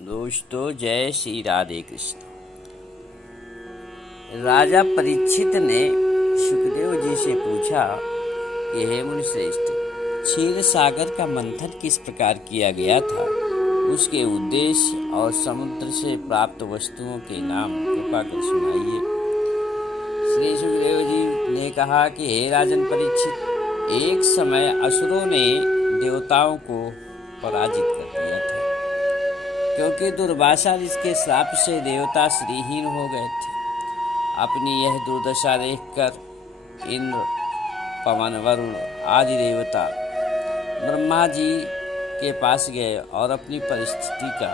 दोस्तों, जय श्री राधे कृष्ण। राजा परीक्षित ने सुखदेव जी से पूछा कि हे मुनिश्रेष्ठ, क्षीर सागर का मंथन किस प्रकार किया गया था, उसके उद्देश्य और समुद्र से प्राप्त वस्तुओं के नाम कृपा कर सुनाइए। श्री सुखदेव जी ने कहा कि हे राजन परीक्षित, एक समय असुरों ने देवताओं को पराजित कर दिया था, क्योंकि दुर्वासा ऋषि श्राप से देवता श्रीहीन हो गए थे। अपनी यह दुर्दशा देखकर इंद्र, पवन, वरुण आदि देवता ब्रह्मा जी के पास गए और अपनी परिस्थिति का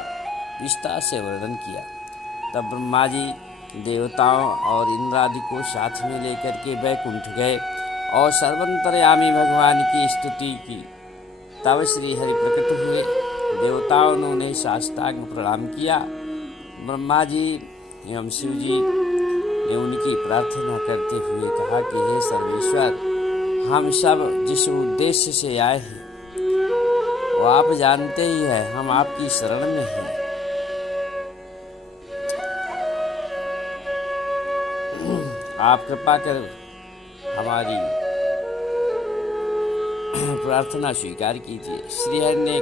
विस्तार से वर्णन किया। तब ब्रह्मा जी देवताओं और इंद्र आदि को साथ में लेकर के वैकुंठ गए और सर्वंतर्यामी भगवान की स्तुति की। तब श्री हरि प्रकट हुए। देवताओं ने उन्हें साष्टांग प्रणाम किया। ब्रह्मा जी एवं शिव जी ने उनकी प्रार्थना करते हुए कहा कि हे सर्वेश्वर, हम सब जिस उद्देश्य से आए हैं वो आप जानते ही हैं। हम आपकी शरण में हैं। आप कृपा कर हमारी प्रार्थना स्वीकार कीजिए। श्रीहरि ने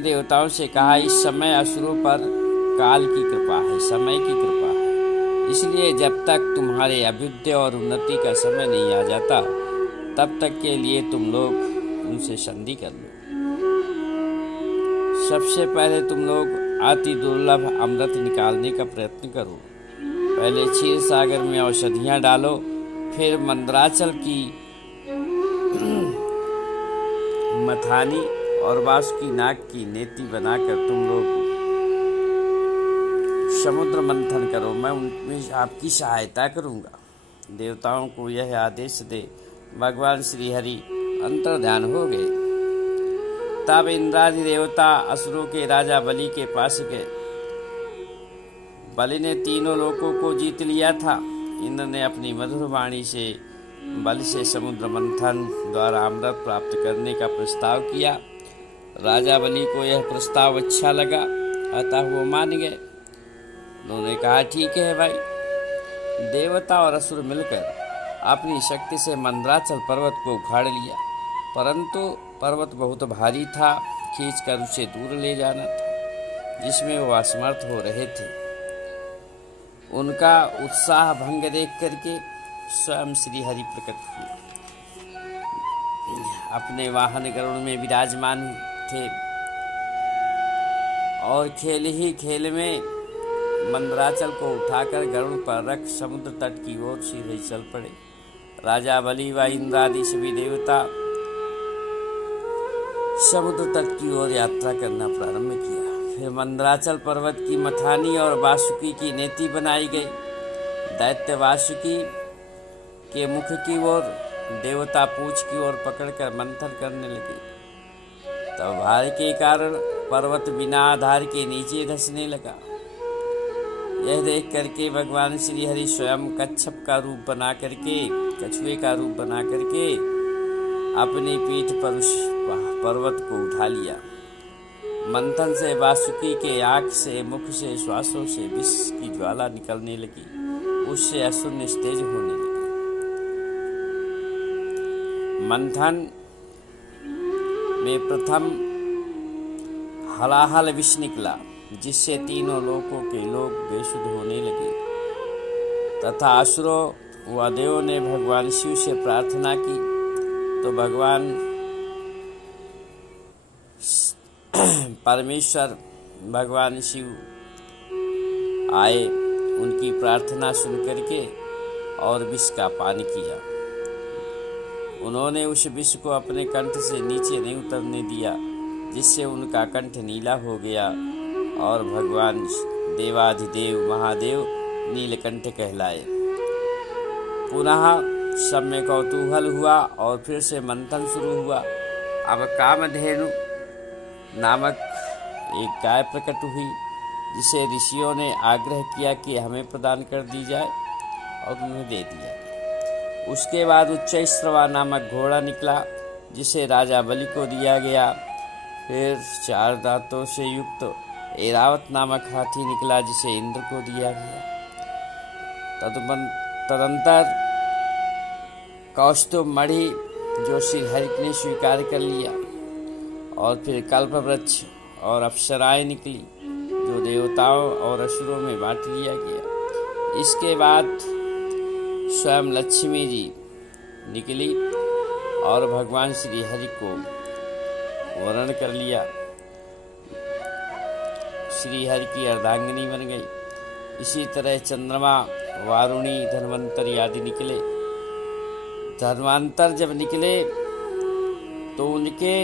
देवताओं से कहा, इस समय असुरों पर काल की कृपा है, समय की कृपा है। इसलिए जब तक तुम्हारे अभ्युदय और उन्नति का समय नहीं आ जाता, तब तक के लिए तुम लोग उनसे संधि कर लो। सबसे पहले तुम लोग अति दुर्लभ अमृत निकालने का प्रयत्न करो। पहले क्षीर सागर में औषधियाँ डालो, फिर मंदराचल की मथानी और वासुकी नाग की नेति बनाकर तुम लोग समुद्र मंथन करो। मैं उनमें आपकी सहायता करूंगा। देवताओं को यह आदेश दे भगवान श्री हरि अंतर्ध्यान हो गए। तब इंद्रादि देवता असुरों के राजा बलि के पास गए। बलि ने तीनों लोकों को जीत लिया था। इंद्र ने अपनी मधुर वाणी से बल से समुद्र मंथन द्वारा अमृत प्राप्त करने का प्रस्ताव किया। राजा बलि को यह प्रस्ताव अच्छा लगा, अतः वो मान गए। उन्होंने कहा, ठीक है भाई। देवता और असुर मिलकर अपनी शक्ति से मंदराचल पर्वत को उखाड़ लिया, परंतु पर्वत बहुत भारी था, खींचकर उसे दूर ले जाना था, जिसमें वो असमर्थ हो रहे थे। उनका उत्साह भंग देख करके स्वयं श्री हरि प्रकट हुए। अपने वाहन गरुड़ में विराजमान थे और खेल ही खेल में मंदराचल को उठाकर गरुड़ पर रख समुद्र तट की ओर सीधे चल पड़े। राजा बलि व इंद्रादि सभी देवता समुद्र तट की ओर यात्रा करना प्रारंभ किया। फिर मंदराचल पर्वत की मथानी और वासुकी की नेति बनाई गई। दैत्य वासुकी के मुख की ओर, देवता पूंछ की ओर पकड़कर मंथन करने लगे। तब भार के कारण पर्वत बिना आधार के नीचे धंसने लगा। यह देख करके भगवान श्री हरि स्वयं कच्छप का रूप बना करके, कछुए का रूप बना करके अपनी पीठ पर उस पर्वत को उठा लिया। मंथन से वासुकी के आँख से, मुख से, श्वासों से विष की ज्वाला निकलने लगी। उससे असुर निस्तेज होने लगे। मंथन में प्रथम हलाहल विष निकला, जिससे तीनों लोकों के लोग बेसुध होने लगे। तथा असुरों व देवों ने भगवान शिव से प्रार्थना की, तो भगवान परमेश्वर भगवान शिव आए, उनकी प्रार्थना सुन करके और विष का पान किया। उन्होंने उस विष को अपने कंठ से नीचे नहीं उतरने दिया, जिससे उनका कंठ नीला हो गया और भगवान देवाधिदेव महादेव नीलकंठ कहलाए। पुनः सब में कौतूहल हुआ और फिर से मंथन शुरू हुआ। अब कामधेनु नामक एक गाय प्रकट हुई, जिसे ऋषियों ने आग्रह किया कि हमें प्रदान कर दी जाए, और उन्हें दे दिया। उसके बाद उच्चैश्रवा नामक घोड़ा निकला, जिसे राजा बलि को दिया गया। फिर 4 दांतों से युक्त ऐरावत नामक हाथी निकला, जिसे इंद्र को दिया गया। तदंतर कौस्तुभ मणि जो श्री हरि ने स्वीकार कर लिया, और फिर कल्पवृक्ष और अप्सराएं निकली, जो देवताओं और असुरों में बांट लिया गया। इसके बाद स्वयं लक्ष्मी जी निकली और भगवान श्री हरि को वरण कर लिया। श्री हरि की अर्धांगिनी बन गई। इसी तरह चंद्रमा, वारुणी, धन्वंतर आदि निकले। धन्वंतर जब निकले तो उनके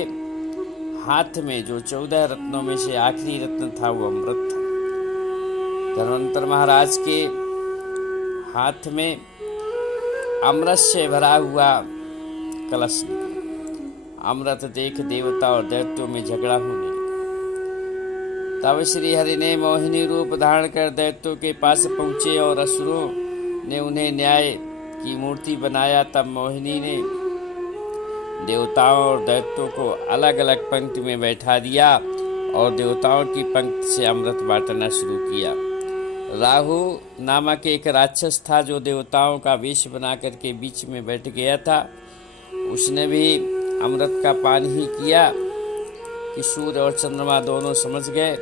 हाथ में जो 14 रत्नों में से आखिरी रत्न था वो अमृत था। धन्वंतर महाराज के हाथ में अमृत से भरा हुआ कलश निकला। अमृत देख देवता और दैत्यों में झगड़ा होने लगा। तब श्री हरि ने मोहिनी रूप धारण कर दैत्यों के पास पहुँचे और असुरों ने उन्हें न्याय की मूर्ति बनाया। तब मोहिनी ने देवताओं और दैत्यों को अलग अलग पंक्ति में बैठा दिया और देवताओं की पंक्ति से अमृत बांटना शुरू किया। राहु नामक एक राक्षस था, जो देवताओं का वेश बना करके बीच में बैठ गया था। उसने भी अमृत का पान ही किया कि सूर्य और चंद्रमा दोनों समझ गए,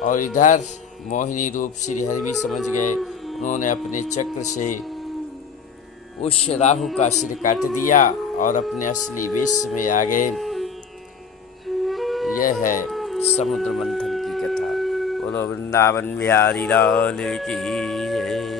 और इधर मोहिनी रूप श्री हरि भी समझ गए। उन्होंने अपने चक्र से उस राहु का सिर काट दिया और अपने असली वेश में आ गए। यह है समुद्र मंथन की कथा। बोलो वृंदावन बिहारी लाल की जय।